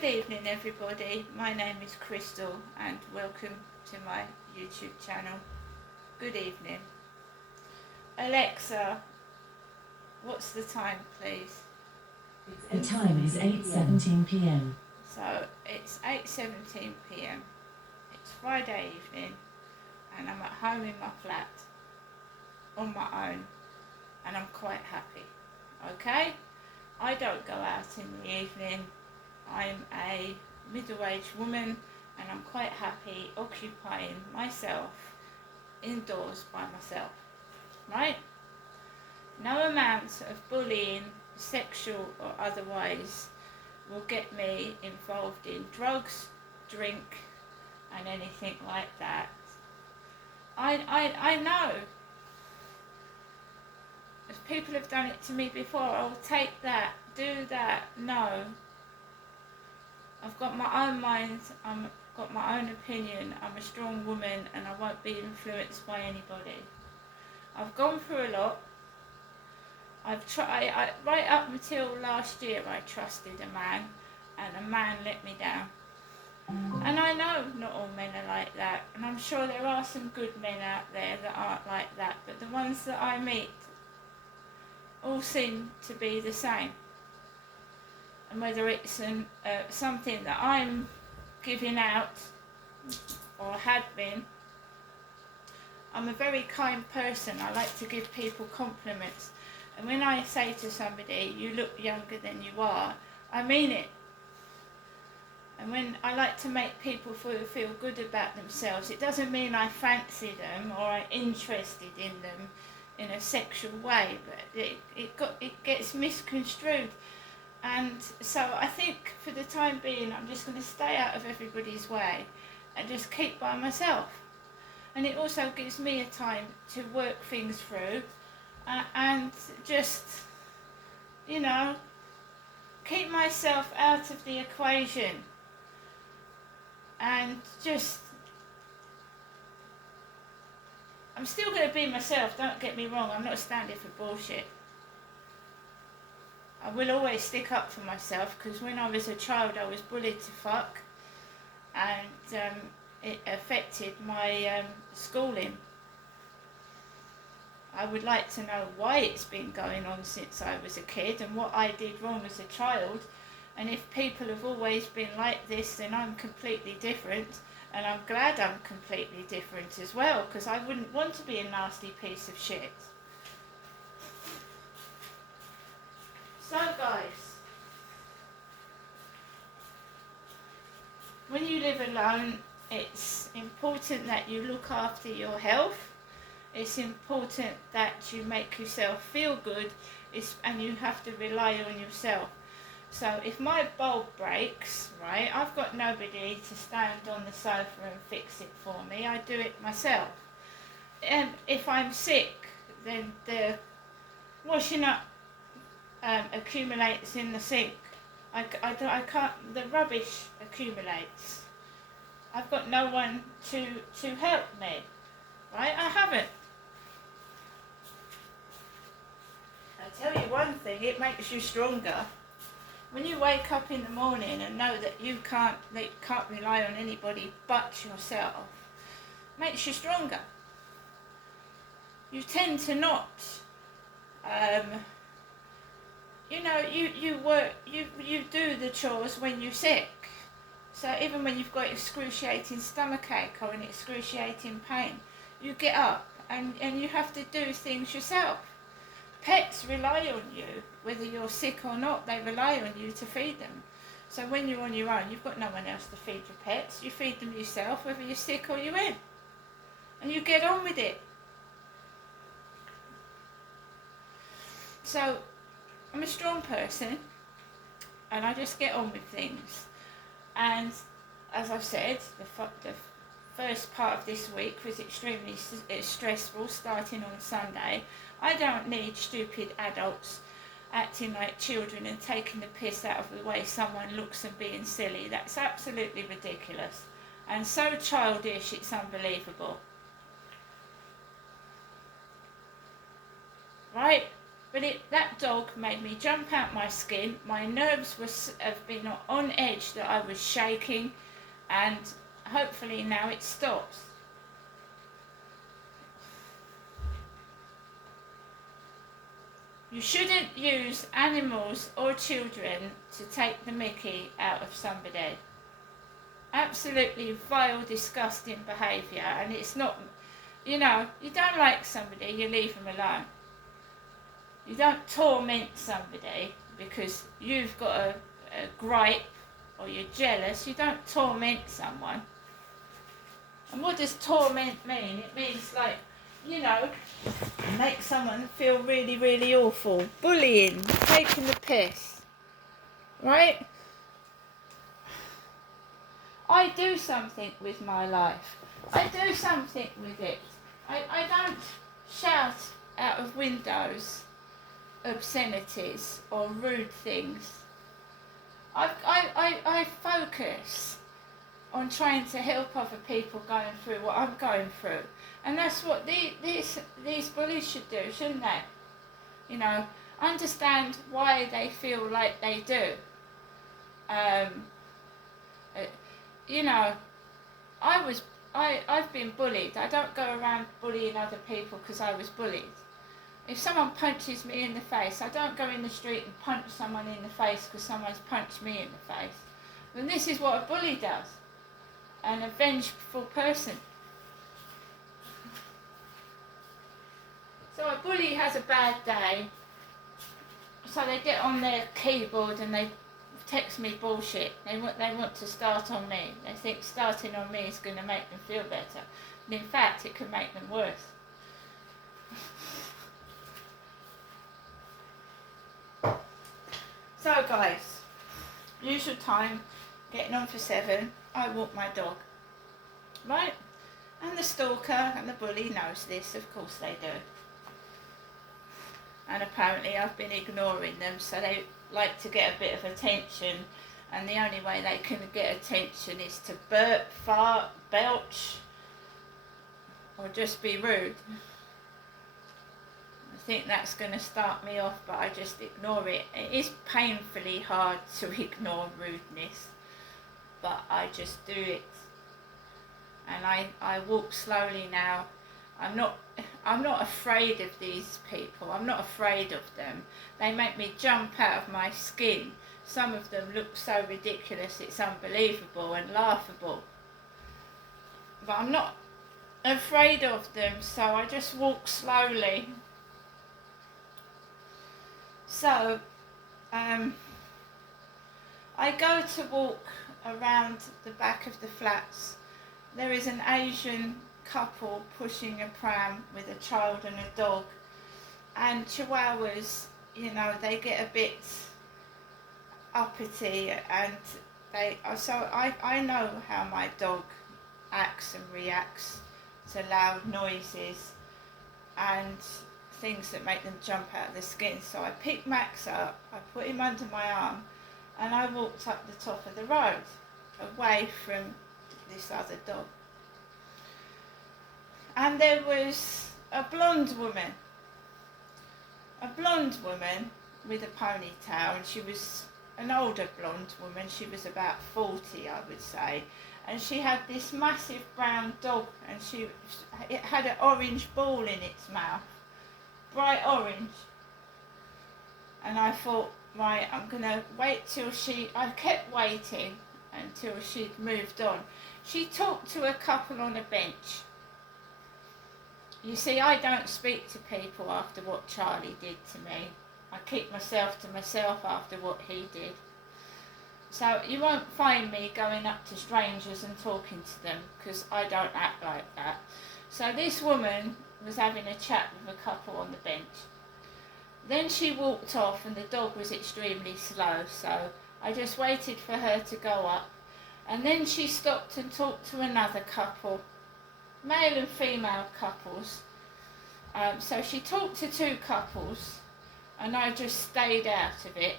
Good evening everybody, my name is Crystal and welcome to my YouTube channel. Good evening. Alexa, what's the time please? The time is 8:17 p.m. So it's 8:17 p.m. It's Friday evening and I'm at home in my flat on my own and I'm quite happy. Okay? I don't go out in the evening. I'm a middle-aged woman and I'm quite happy occupying myself indoors by myself, right? No amount of bullying, sexual or otherwise, will get me involved in drugs, drink and anything like that. I know. If people have done it to me before, I'll take that, do that. No. I've got my own mind, I've got my own opinion, I'm a strong woman and I won't be influenced by anybody. I've gone through a lot. Right up until last year I trusted a man and a man let me down. And I know not all men are like that, and I'm sure there are some good men out there that aren't like that, but the ones that I meet all seem to be the same. And whether it's something that I'm giving out or had been, I'm a very kind person. I like to give people compliments. And when I say to somebody, you look younger than you are, I mean it. And when I like to make people feel good about themselves, it doesn't mean I fancy them or I'm interested in them in a sexual way, but it gets misconstrued. And so I think for the time being I'm just going to stay out of everybody's way and just keep by myself. And it also gives me a time to work things through and just, you know, keep myself out of the equation and just, I'm still going to be myself, don't get me wrong, I'm not standing for bullshit. I will always stick up for myself because when I was a child I was bullied to fuck and it affected my schooling. I would like to know why it's been going on since I was a kid and what I did wrong as a child, and if people have always been like this then I'm completely different, and I'm glad I'm completely different as well because I wouldn't want to be a nasty piece of shit. So guys, when you live alone, it's important that you look after your health. It's important that you make yourself feel good, and you have to rely on yourself. So if my bulb breaks, right, I've got nobody to stand on the sofa and fix it for me. I do it myself. And if I'm sick, then the washing up accumulates in the sink. I can't, the rubbish accumulates. I've got no one to help me, right? I haven't. I'll tell you one thing, it makes you stronger. When you wake up in the morning and know that you can't rely on anybody but yourself, it makes you stronger. You tend to not, you know, you do the chores when you're sick. So even when you've got excruciating stomachache or an excruciating pain, you get up and you have to do things yourself. Pets rely on you, whether you're sick or not, they rely on you to feed them. So when you're on your own, you've got no one else to feed your pets. You feed them yourself, whether you're sick or you're in. And you get on with it. So I'm a strong person and I just get on with things. And as I've said, the first part of this week was extremely stressful, starting on Sunday. I don't need stupid adults acting like children and taking the piss out of the way someone looks and being silly. That's absolutely ridiculous and so childish, it's unbelievable. Right? But that dog made me jump out my skin. My nerves have been on edge, that I was shaking, and hopefully now it stops. You shouldn't use animals or children to take the mickey out of somebody. Absolutely vile, disgusting behaviour, and it's not, you don't like somebody, you leave them alone. You don't torment somebody because you've got a gripe or you're jealous. You don't torment someone. And what does torment mean? It means make someone feel really, really awful. Bullying, taking the piss. Right? I do something with my life. I do something with it. I don't shout out of windows obscenities or rude things. I focus on trying to help other people going through what I'm going through, and that's what these bullies should do, shouldn't they? Understand why they feel like they do. I've been bullied. I don't go around bullying other people because I was bullied. If someone punches me in the face, I don't go in the street and punch someone in the face because someone's punched me in the face. And this is what a bully does. An vengeful person. So a bully has a bad day, so they get on their keyboard and they text me bullshit. They want to start on me. They think starting on me is going to make them feel better. And in fact, it can make them worse. So guys, usual time, getting on for 7, I walk my dog, right? And the stalker and the bully knows this, of course they do. And apparently I've been ignoring them, so they like to get a bit of attention, and the only way they can get attention is to burp, fart, belch, or just be rude. I think that's going to start me off, but I just ignore it. It is painfully hard to ignore rudeness, but I just do it. And I walk slowly now. I'm not afraid of these people. I'm not afraid of them. They make me jump out of my skin. Some of them look so ridiculous, it's unbelievable and laughable. But I'm not afraid of them, so I just walk slowly. So, I go to walk around the back of the flats. There is an Asian couple pushing a pram with a child and a dog. And Chihuahuas, they get a bit uppity, and I know how my dog acts and reacts to loud noises and things that make them jump out of the skin. So I picked Max up, I put him under my arm, and I walked up the top of the road, away from this other dog. And there was a blonde woman with a ponytail, and she was an older blonde woman. She was about 40, I would say, and she had this massive brown dog, and it had an orange ball in its mouth. Bright orange. And I thought, right, I'm going to wait till I kept waiting until she'd moved on. She talked to a couple on a bench. You see, I don't speak to people after what Charlie did to me. I keep myself to myself after what he did. So you won't find me going up to strangers and talking to them, because I don't act like that. So this woman was having a chat with a couple on the bench. Then she walked off, and the dog was extremely slow, so I just waited for her to go up. And then she stopped and talked to another couple, male and female couples. So she talked to 2 couples, and I just stayed out of it,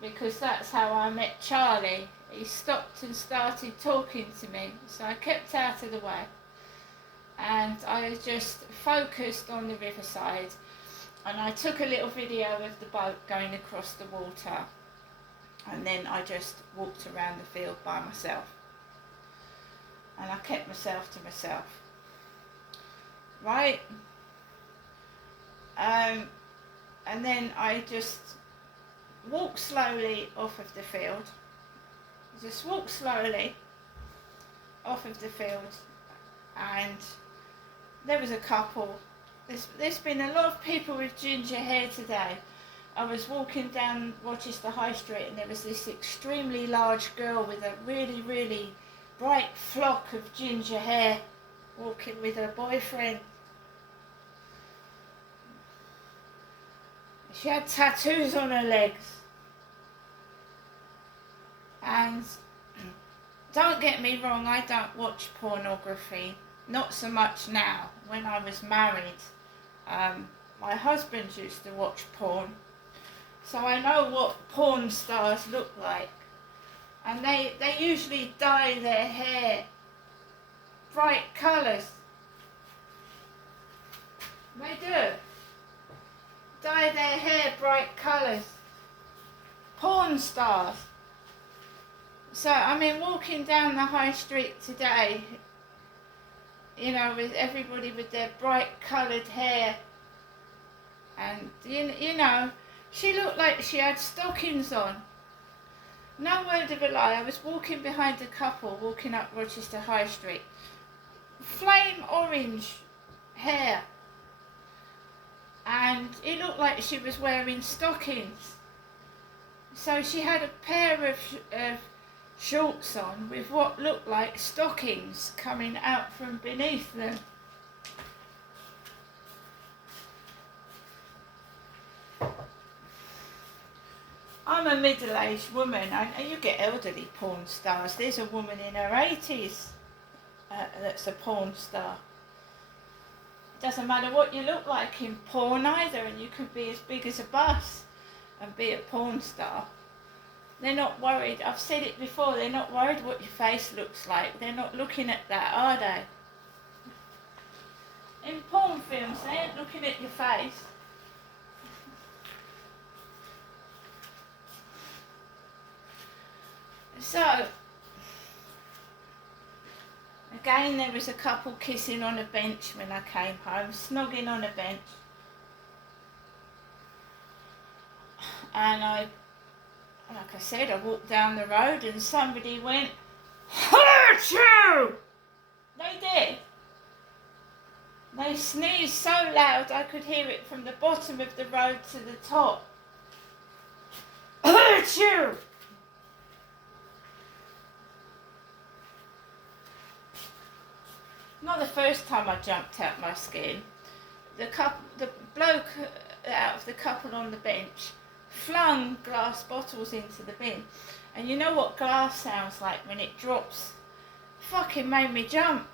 because that's how I met Charlie. He stopped and started talking to me, so I kept out of the way. And I just focused on the riverside. And I took a little video of the boat going across the water, and then I just walked around the field by myself, and I kept myself to myself, right? And then I just walked slowly off of the field, just walked slowly off of the field, and there was a couple. There's been a lot of people with ginger hair today. I was walking down Rochester High Street, and there was this extremely large girl with a really, really bright flock of ginger hair walking with her boyfriend. She had tattoos on her legs. And don't get me wrong, I don't watch pornography. Not so much now. When I was married, my husband used to watch porn. So I know what porn stars look like. And they usually dye their hair bright colours. They do. Dye their hair bright colours. Porn stars. So, I mean, walking down the high street today, you know, with everybody with their bright coloured hair, and, you know, she looked like she had stockings on. No word of a lie, I was walking behind a couple walking up Rochester High Street. Flame orange hair. And it looked like she was wearing stockings. So she had a pair of shorts on with what looked like stockings coming out from beneath them. I'm a middle-aged woman, and you get elderly porn stars. There's a woman in her 80s that's a porn star. Doesn't matter what you look like in porn either, and you could be as big as a bus and be a porn star. They're not worried. I've said it before, they're not worried what your face looks like. They're not looking at that, are they? In porn films, they ain't looking at your face. So, again, there was a couple kissing on a bench when I came home, snogging on a bench. And like I said, I walked down the road and somebody went, "Hurt you!" They did. They sneezed so loud I could hear it from the bottom of the road to the top. "Hurt you!" Not the first time I jumped out my skin. The bloke out of the couple on the bench flung glass bottles into the bin. And you know what glass sounds like when it drops? Fucking made me jump.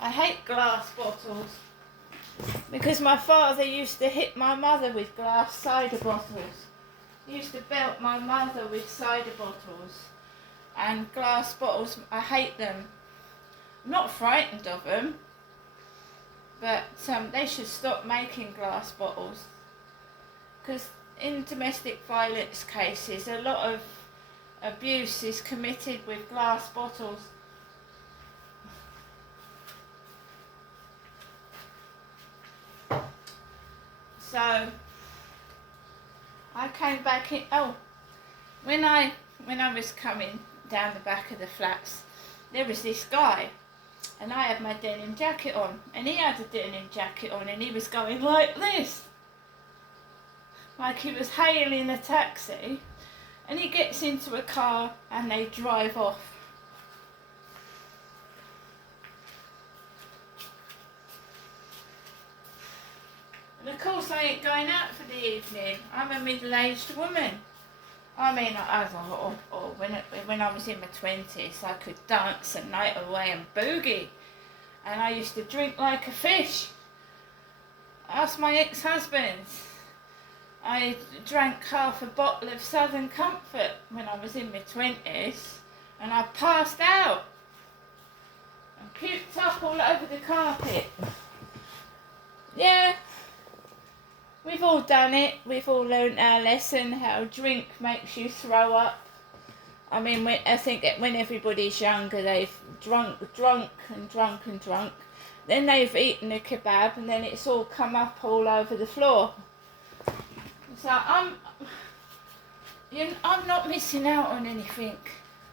I hate glass bottles. Because my father used to hit my mother with glass cider bottles. He used to belt my mother with cider bottles. And glass bottles, I hate them. I'm not frightened of them, but they should stop making glass bottles, because in domestic violence cases a lot of abuse is committed with glass bottles. So I came back in. When I was coming down the back of the flats, there was this guy. And I had my denim jacket on, and he had a denim jacket on, and he was going like this, like he was hailing a taxi, and he gets into a car and they drive off. And of course I ain't going out for the evening. I'm a middle-aged woman. I mean, when I was in my 20s, I could dance a night away and boogie. And I used to drink like a fish. Ask my ex-husband. I drank half a bottle of Southern Comfort when I was in my 20s. And I passed out. And puked up all over the carpet. Yeah. We've all done it. We've all learned our lesson how drink makes you throw up. I mean, I think that when everybody's younger, they've drunk. Then they've eaten a kebab and then it's all come up all over the floor. So I'm not missing out on anything.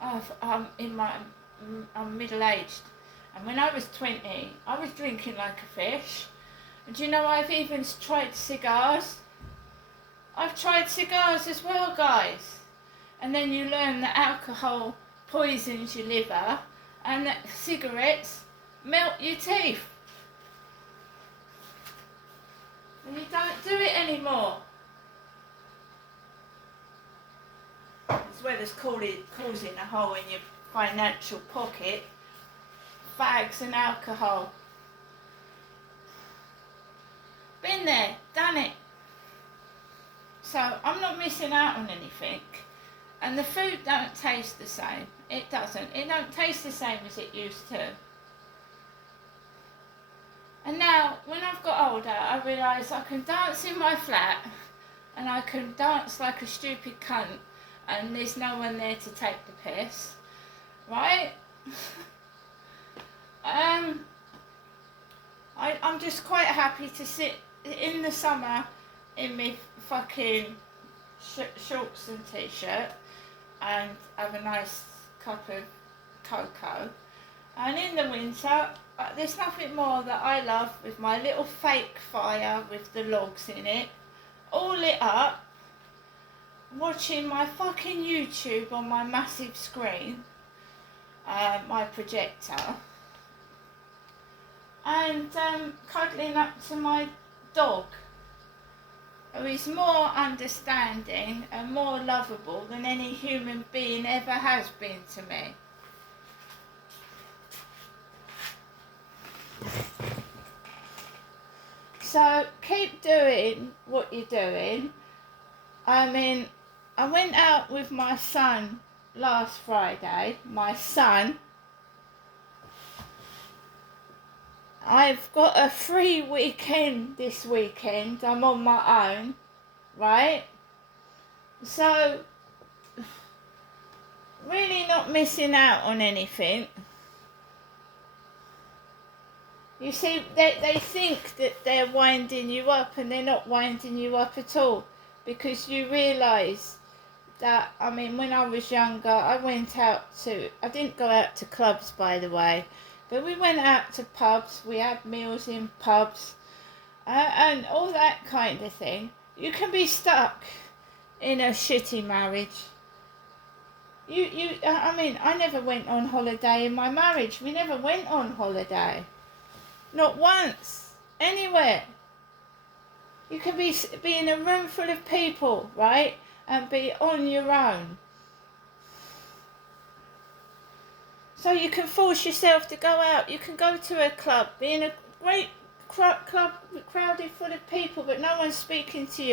I'm middle-aged. And when I was 20, I was drinking like a fish. And do you know, I've even tried cigars. I've tried cigars as well, guys. And then you learn that alcohol poisons your liver and that cigarettes melt your teeth. And you don't do it anymore. As well as causing a hole in your financial pocket, fags and alcohol. Been there, done it. So I'm not missing out on anything. And the food don't taste the same. It doesn't. It don't taste the same as it used to. And now, when I've got older, I realise I can dance in my flat and I can dance like a stupid cunt and there's no one there to take the piss. Right? I'm just quite happy to sit in the summer in my fucking shorts and t-shirt and have a nice cup of cocoa, and in the winter there's nothing more that I love with my little fake fire with the logs in it all lit up, watching my fucking YouTube on my massive screen, my projector, and cuddling up to my dog, who is more understanding and more lovable than any human being ever has been to me. So keep doing what you're doing. I mean, I went out with my son last Friday. My son. I've got a free weekend this weekend. I'm on my own, right? So, really not missing out on anything. You see, they think that they're winding you up and they're not winding you up at all. Because you realise that, I mean, when I was younger, I didn't go out to clubs, by the way. But we went out to pubs, we had meals in pubs, and all that kind of thing. You can be stuck in a shitty marriage. I mean, I never went on holiday in my marriage. We never went on holiday. Not once. Anywhere. You can be in a room full of people, right? And be on your own. So you can force yourself to go out. You can go to a club, be in a great club crowded full of people, but no one's speaking to you.